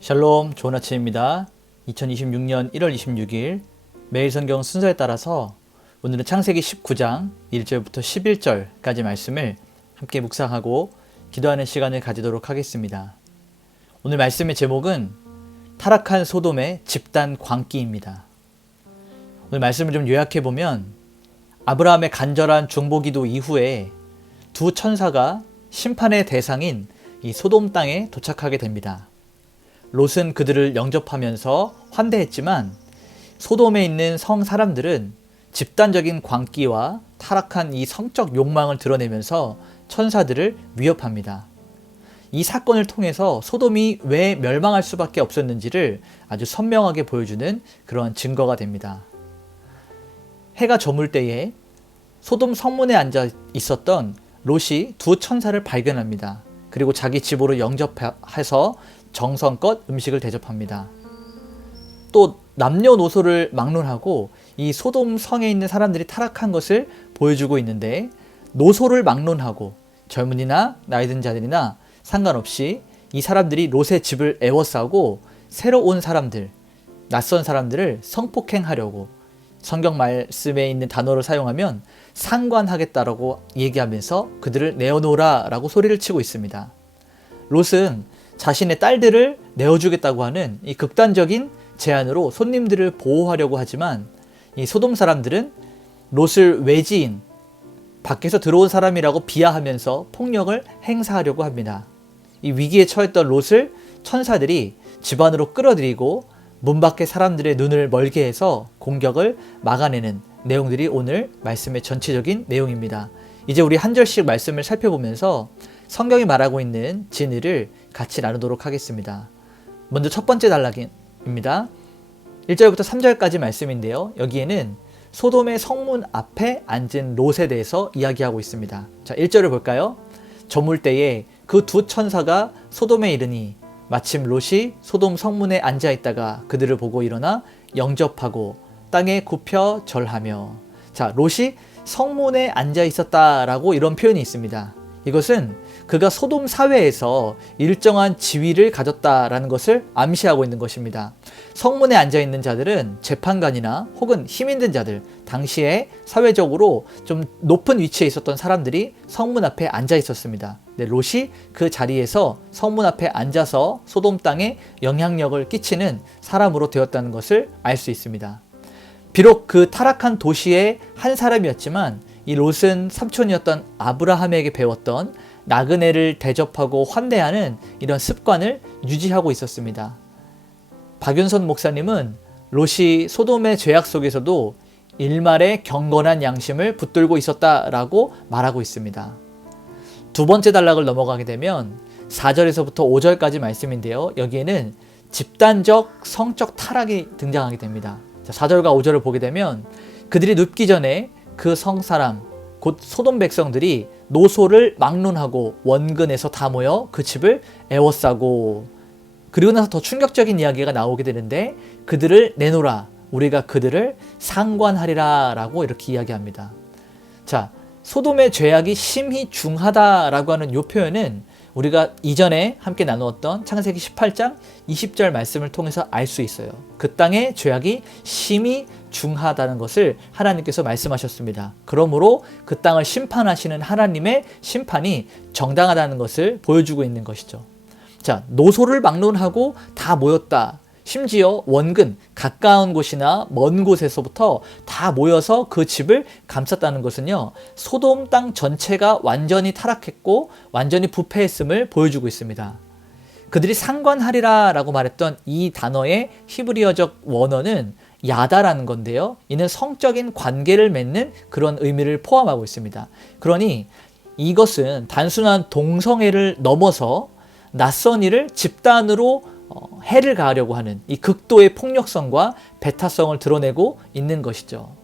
샬롬, 좋은 아침입니다. 2026년 1월 26일 매일 성경 순서에 따라서 오늘은 창세기 19장 1절부터 11절까지 말씀을 함께 묵상하고 기도하는 시간을 가지도록 하겠습니다. 오늘 말씀의 제목은 타락한 소돔의 집단 광기입니다. 오늘 말씀을 좀 요약해보면 아브라함의 간절한 중보기도 이후에 두 천사가 심판의 대상인 이 소돔 땅에 도착하게 됩니다. 롯은 그들을 영접하면서 환대했지만 소돔에 있는 성 사람들은 집단적인 광기와 타락한 이 성적 욕망을 드러내면서 천사들을 위협합니다. 이 사건을 통해서 소돔이 왜 멸망할 수밖에 없었는지를 아주 선명하게 보여주는 그런 증거가 됩니다. 해가 저물 때에 소돔 성문에 앉아 있었던 롯이 두 천사를 발견합니다. 그리고 자기 집으로 영접해서 정성껏 음식을 대접합니다. 또 남녀노소를 막론하고 이 소돔 성에 있는 사람들이 타락한 것을 보여주고 있는데, 노소를 막론하고 젊은이나 나이 든 자들이나 상관없이 이 사람들이 롯의 집을 에워싸고 새로 온 사람들, 낯선 사람들을 성폭행하려고 성경 말씀에 있는 단어를 사용하면 상관하겠다라고 얘기하면서 그들을 내어놓으라 라고 소리를 치고 있습니다. 롯은 자신의 딸들을 내어주겠다고 하는 이 극단적인 제안으로 손님들을 보호하려고 하지만, 이 소돔 사람들은 롯을 외지인, 밖에서 들어온 사람이라고 비하하면서 폭력을 행사하려고 합니다. 이 위기에 처했던 롯을 천사들이 집 안으로 끌어들이고 문 밖의 사람들의 눈을 멀게 해서 공격을 막아내는 내용들이 오늘 말씀의 전체적인 내용입니다. 이제 우리 한 절씩 말씀을 살펴보면서 성경이 말하고 있는 진리를 같이 나누도록 하겠습니다. 먼저 첫 번째 단락입니다. 1절부터 3절까지 말씀인데요. 여기에는 소돔의 성문 앞에 앉은 롯에 대해서 이야기하고 있습니다. 자, 1절을 볼까요? 저물 때에 그 두 천사가 소돔에 이르니 마침 롯이 소돔 성문에 앉아 있다가 그들을 보고 일어나 영접하고 땅에 굽혀 절하며. 자, 롯이 성문에 앉아 있었다라고 이런 표현이 있습니다. 이것은 그가 소돔 사회에서 일정한 지위를 가졌다라는 것을 암시하고 있는 것입니다. 성문에 앉아있는 자들은 재판관이나 혹은 힘 있는 자들, 당시에 사회적으로 좀 높은 위치에 있었던 사람들이 성문 앞에 앉아 있었습니다. 롯이 그 자리에서 성문 앞에 앉아서 소돔 땅에 영향력을 끼치는 사람으로 되었다는 것을 알 수 있습니다. 비록 그 타락한 도시의 한 사람이었지만 이 롯은 삼촌이었던 아브라함에게 배웠던 나그네를 대접하고 환대하는 이런 습관을 유지하고 있었습니다. 박윤선 목사님은 롯이 소돔의 죄악 속에서도 일말의 경건한 양심을 붙들고 있었다라고 말하고 있습니다. 두 번째 단락을 넘어가게 되면 4절에서부터 5절까지 말씀인데요. 여기에는 집단적 성적 타락이 등장하게 됩니다. 4절과 5절을 보게 되면 그들이 눕기 전에 그 성사람 곧 소돔 백성들이 노소를 막론하고 원근에서 다 모여 그 집을 에워싸고, 그리고 나서 더 충격적인 이야기가 나오게 되는데 그들을 내놓으라, 우리가 그들을 상관하리라 라고 이렇게 이야기합니다. 자, 소돔의 죄악이 심히 중하다라고 하는 이 표현은 우리가 이전에 함께 나누었던 창세기 18장 20절 말씀을 통해서 알 수 있어요. 그 땅의 죄악이 심히 중하다는 것을 하나님께서 말씀하셨습니다. 그러므로 그 땅을 심판하시는 하나님의 심판이 정당하다는 것을 보여주고 있는 것이죠. 자, 노소를 막론하고 다 모였다. 심지어 원근, 가까운 곳이나 먼 곳에서부터 다 모여서 그 집을 감쌌다는 것은요, 소돔 땅 전체가 완전히 타락했고 완전히 부패했음을 보여주고 있습니다. 그들이 상관하리라 라고 말했던 이 단어의 히브리어적 원어는 야다라는 건데요, 이는 성적인 관계를 맺는 그런 의미를 포함하고 있습니다. 그러니 이것은 단순한 동성애를 넘어서 낯선 이를 집단으로 해를 가하려고 하는 이 극도의 폭력성과 배타성을 드러내고 있는 것이죠.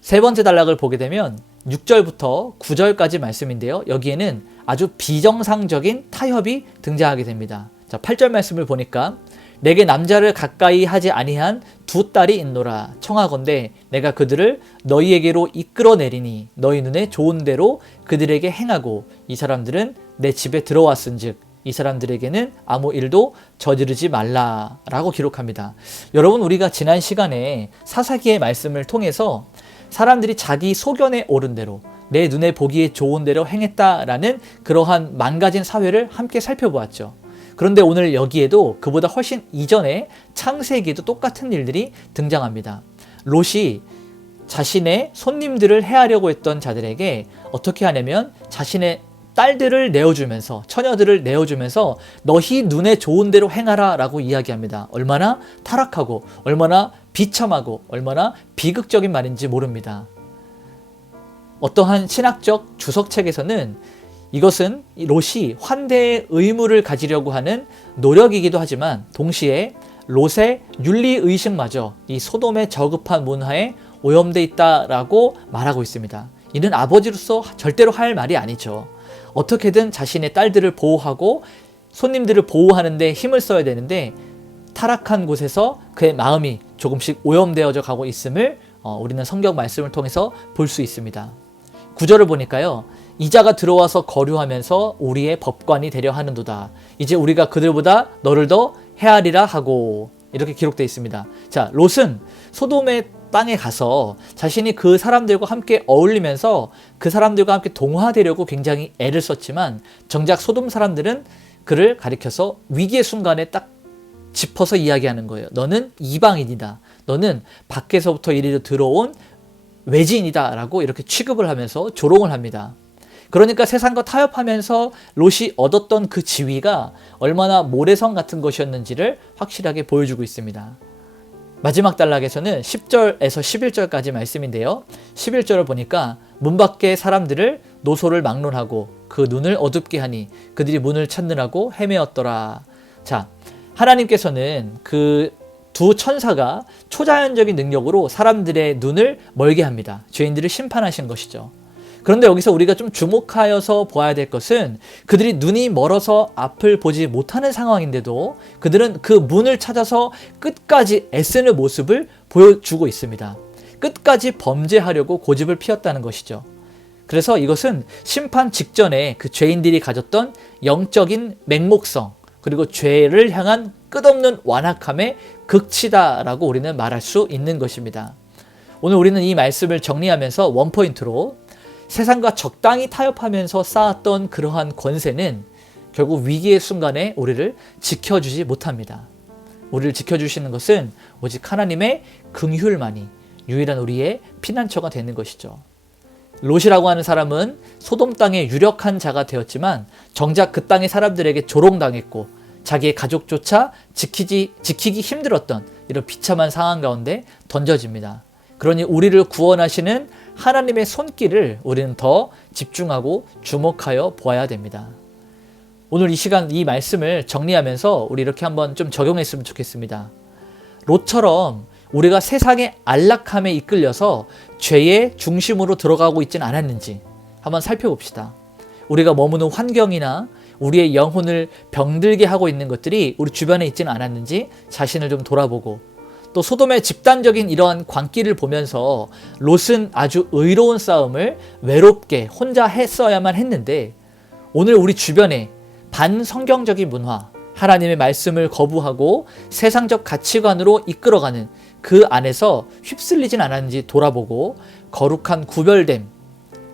세 번째 단락을 보게 되면 6절부터 9절까지 말씀인데요. 여기에는 아주 비정상적인 타협이 등장하게 됩니다. 자, 8절 말씀을 보니까 내게 남자를 가까이 하지 아니한 두 딸이 있노라. 청하건대 내가 그들을 너희에게로 이끌어내리니 너희 눈에 좋은 대로 그들에게 행하고 이 사람들은 내 집에 들어왔은즉 이 사람들에게는 아무 일도 저지르지 말라라고 기록합니다. 여러분, 우리가 지난 시간에 사사기의 말씀을 통해서 사람들이 자기 소견에 옳은 대로 내 눈에 보기에 좋은 대로 행했다라는 그러한 망가진 사회를 함께 살펴보았죠. 그런데 오늘 여기에도 그보다 훨씬 이전에 창세기에도 똑같은 일들이 등장합니다. 롯이 자신의 손님들을 해하려고 했던 자들에게 어떻게 하냐면 자신의 딸들을 내어주면서, 처녀들을 내어주면서 너희 눈에 좋은 대로 행하라 라고 이야기합니다. 얼마나 타락하고 얼마나 비참하고 얼마나 비극적인 말인지 모릅니다. 어떠한 신학적 주석책에서는 이것은 롯이 환대의 의무를 가지려고 하는 노력이기도 하지만 동시에 롯의 윤리의식마저 이 소돔의 저급한 문화에 오염돼 있다라고 말하고 있습니다. 이는 아버지로서 절대로 할 말이 아니죠. 어떻게든 자신의 딸들을 보호하고 손님들을 보호하는 데 힘을 써야 되는데 타락한 곳에서 그의 마음이 조금씩 오염되어져 가고 있음을 우리는 성경 말씀을 통해서 볼 수 있습니다. 9절을 보니까요. 이자가 들어와서 거류하면서 우리의 법관이 되려 하는도다. 이제 우리가 그들보다 너를 더 헤아리라 하고, 이렇게 기록되어 있습니다. 자, 롯은 소돔의 땅에 가서 자신이 그 사람들과 함께 어울리면서 그 사람들과 함께 동화되려고 굉장히 애를 썼지만 정작 소돔 사람들은 그를 가리켜서 위기의 순간에 딱 짚어서 이야기하는 거예요. 너는 이방인이다. 너는 밖에서부터 이리로 들어온 외지인이다 라고 이렇게 취급을 하면서 조롱을 합니다. 그러니까 세상과 타협하면서 롯이 얻었던 그 지위가 얼마나 모래성 같은 것이었는지를 확실하게 보여주고 있습니다. 마지막 단락에서는 10절에서 11절까지 말씀인데요. 11절을 보니까 문 밖의 사람들을 노소를 막론하고 그 눈을 어둡게 하니 그들이 문을 찾느라고 헤매었더라. 자, 하나님께서는 그 두 천사가 초자연적인 능력으로 사람들의 눈을 멀게 합니다. 죄인들을 심판하신 것이죠. 그런데 여기서 우리가 좀 주목하여서 보아야 될 것은 그들이 눈이 멀어서 앞을 보지 못하는 상황인데도 그들은 그 문을 찾아서 끝까지 애쓰는 모습을 보여주고 있습니다. 끝까지 범죄하려고 고집을 피웠다는 것이죠. 그래서 이것은 심판 직전에 그 죄인들이 가졌던 영적인 맹목성, 그리고 죄를 향한 끝없는 완악함의 극치다라고 우리는 말할 수 있는 것입니다. 오늘 우리는 이 말씀을 정리하면서 원포인트로 세상과 적당히 타협하면서 쌓았던 그러한 권세는 결국 위기의 순간에 우리를 지켜주지 못합니다. 우리를 지켜주시는 것은 오직 하나님의 긍휼만이 유일한 우리의 피난처가 되는 것이죠. 롯이라고 하는 사람은 소돔 땅의 유력한 자가 되었지만 정작 그 땅의 사람들에게 조롱당했고 자기의 가족조차 지키기 힘들었던 이런 비참한 상황 가운데 던져집니다. 그러니 우리를 구원하시는 하나님의 손길을 우리는 더 집중하고 주목하여 보아야 됩니다. 오늘 이 시간 이 말씀을 정리하면서 우리 이렇게 한번 좀 적용했으면 좋겠습니다. 롯처럼 우리가 세상의 안락함에 이끌려서 죄의 중심으로 들어가고 있지는 않았는지 한번 살펴봅시다. 우리가 머무는 환경이나 우리의 영혼을 병들게 하고 있는 것들이 우리 주변에 있지는 않았는지 자신을 좀 돌아보고, 또 소돔의 집단적인 이러한 광기를 보면서 롯은 아주 의로운 싸움을 외롭게 혼자 했어야만 했는데 오늘 우리 주변에 반성경적인 문화, 하나님의 말씀을 거부하고 세상적 가치관으로 이끌어가는 그 안에서 휩쓸리진 않았는지 돌아보고 거룩한 구별됨,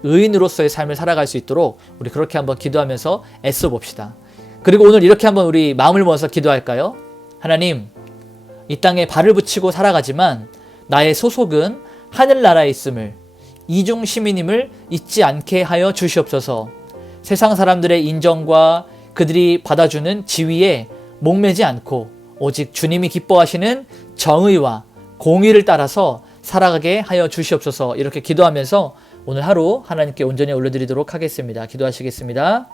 의인으로서의 삶을 살아갈 수 있도록 우리 그렇게 한번 기도하면서 애써 봅시다. 그리고 오늘 이렇게 한번 우리 마음을 모아서 기도할까요? 하나님, 이 땅에 발을 붙이고 살아가지만 나의 소속은 하늘나라에 있음을, 이중 시민임을 잊지 않게 하여 주시옵소서. 세상 사람들의 인정과 그들이 받아주는 지위에 목매지 않고 오직 주님이 기뻐하시는 정의와 공의를 따라서 살아가게 하여 주시옵소서. 이렇게 기도하면서 오늘 하루 하나님께 온전히 올려드리도록 하겠습니다. 기도하시겠습니다.